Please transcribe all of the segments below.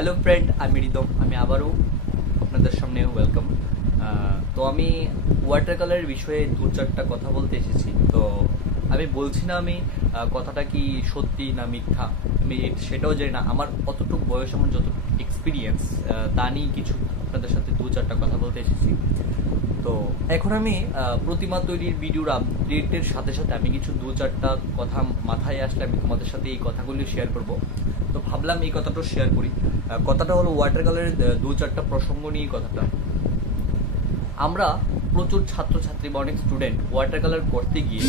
Hello friend, আমি rhythm. আমি আবারও আপনাদের সামনে ওয়েলকাম। তো আমি ওয়াটার কালারের বিষয়ে দু চারটা কথা বলতে এসেছি। তো আমি বলছি না আমি কথাটা কি সত্যি না মিথ্যা, আমি সেটাও জানি না। আমার অতটুকু বয়স, আমার যতটুকু এক্সপিরিয়েন্স, তা নিয়ে কিছু আপনাদের সাথে দু চারটা কথা বলতে এসেছি। তো এখন আমি প্রতিমা তৈরির ভিডিওর আপডেটের সাথে সাথে আমি কিছু দু চারটা কথা মাথায় আসলে আমি তোমাদের সাথে এই কথাগুলি শেয়ার করব। তো ভাবলাম এই কথাটাও শেয়ার করি। কথাটা হলো ওয়াটার কালারের দু চারটা প্রসঙ্গ নিয়ে কথাটা। আমরা প্রচুর ছাত্রছাত্রী বা অনেক স্টুডেন্ট ওয়াটার কালার করতে গিয়ে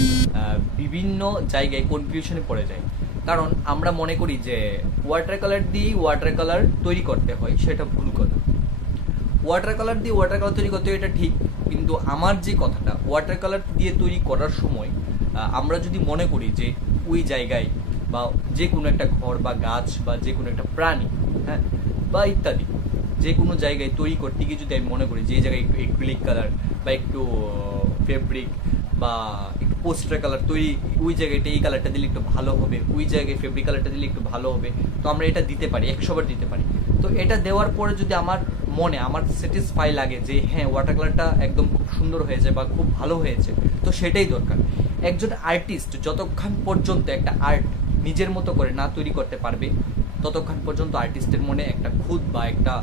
বিভিন্ন জায়গায় কনফিউশনে পড়ে যায়। কারণ আমরা মনে করি যে ওয়াটার কালার দিয়েই ওয়াটার কালার তৈরি করতে হয়, সেটা ভুল কথা। ওয়াটার কালার দিয়ে ওয়াটার কালার তৈরি করতে হয় এটা ঠিক, কিন্তু আমার যে কথাটা, ওয়াটার কালার দিয়ে তৈরি করার সময় আমরা যদি মনে করি যে ওই জায়গায় বা যে কোনো একটা ঘর বা গাছ বা যে কোনো একটা প্রাণী, হ্যাঁ, বা ইত্যাদি যে কোনো জায়গায় তৈরি করতে গিয়ে যদি আমি মনে করি যে এই জায়গায় একটু অ্যাক্রিলিক কালার বা একটু ফেব্রিক বা একটু পোস্টার কালার তৈরি, ওই জায়গাটা এই কালারটা দিলে একটু ভালো হবে, ওই জায়গায় ফেব্রিক কালারটা দিলে একটু ভালো হবে, তো আমরা এটা দিতে পারি, 100 বার দিতে পারি। তো এটা দেওয়ার পরে যদি আমার মনে আমার স্যাটিসফাই লাগে যে হ্যাঁ ওয়াটার কালারটা একদম খুব সুন্দর হয়েছে বা খুব ভালো হয়েছে, তো সেটাই দরকার। একজন আর্টিস্ট যতক্ষণ পর্যন্ত একটা আর্ট নিজের মতো করে না তৈরি করতে পারবে, ততক্ষণ পর্যন্ত আর্টিস্টের মনে একটা খুঁত বা একটা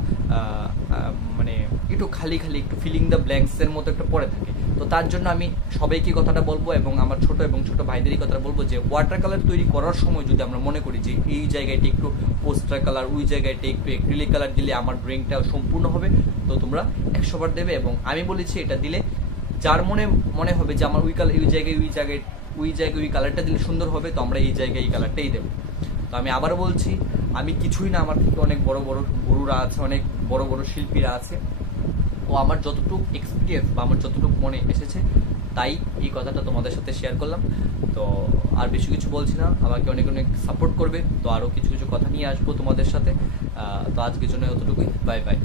মানে একটু খালি খালি, একটু ফিলিং দ্য ব্ল্যাঙ্কসের মতো একটা পড়ে থাকে। তো তার জন্য আমি সবাইকে কথাটা বলবো এবং আমার ছোট এবং ছোট ভাইদেরই কথাটা বলবো যে ওয়াটার কালার তৈরি করার সময় যদি আমরা মনে করি যে এই জায়গাটা একটু পোস্টার কালার, ওই জায়গাটা একটু অ্যাক্রিলিক কালার দিলে আমার ড্রয়িংটা সম্পূর্ণ হবে, তো তোমরা 100 বার দেবে। এবং আমি বলেছি এটা দিলে যার মনে মনে হবে যে আমার ওই কালার, ওই জায়গায় ওই কালারটা দিলে সুন্দর হবে, তো আমরা এই জায়গায় এই কালারটাই দেবো। তো আমি আবার বলছি, আমি কিছুই না, আমার থেকে অনেক বড় বড় গুরুরা আছে, অনেক বড় বড় শিল্পীরা আছে। ও আমার যতটুকু এক্সপিরিয়েন্স বা আমার যতটুকু মনে এসেছে তাই এই কথাটা তোমাদের সাথে শেয়ার করলাম। তো আর বেশি কিছু বলছি না, আমাকে অনেক অনেক সাপোর্ট করবে। তো আরও কিছু কিছু কথা নিয়ে আসবো তোমাদের সাথে। তো আজকের জন্য অতটুকুই। Bye by.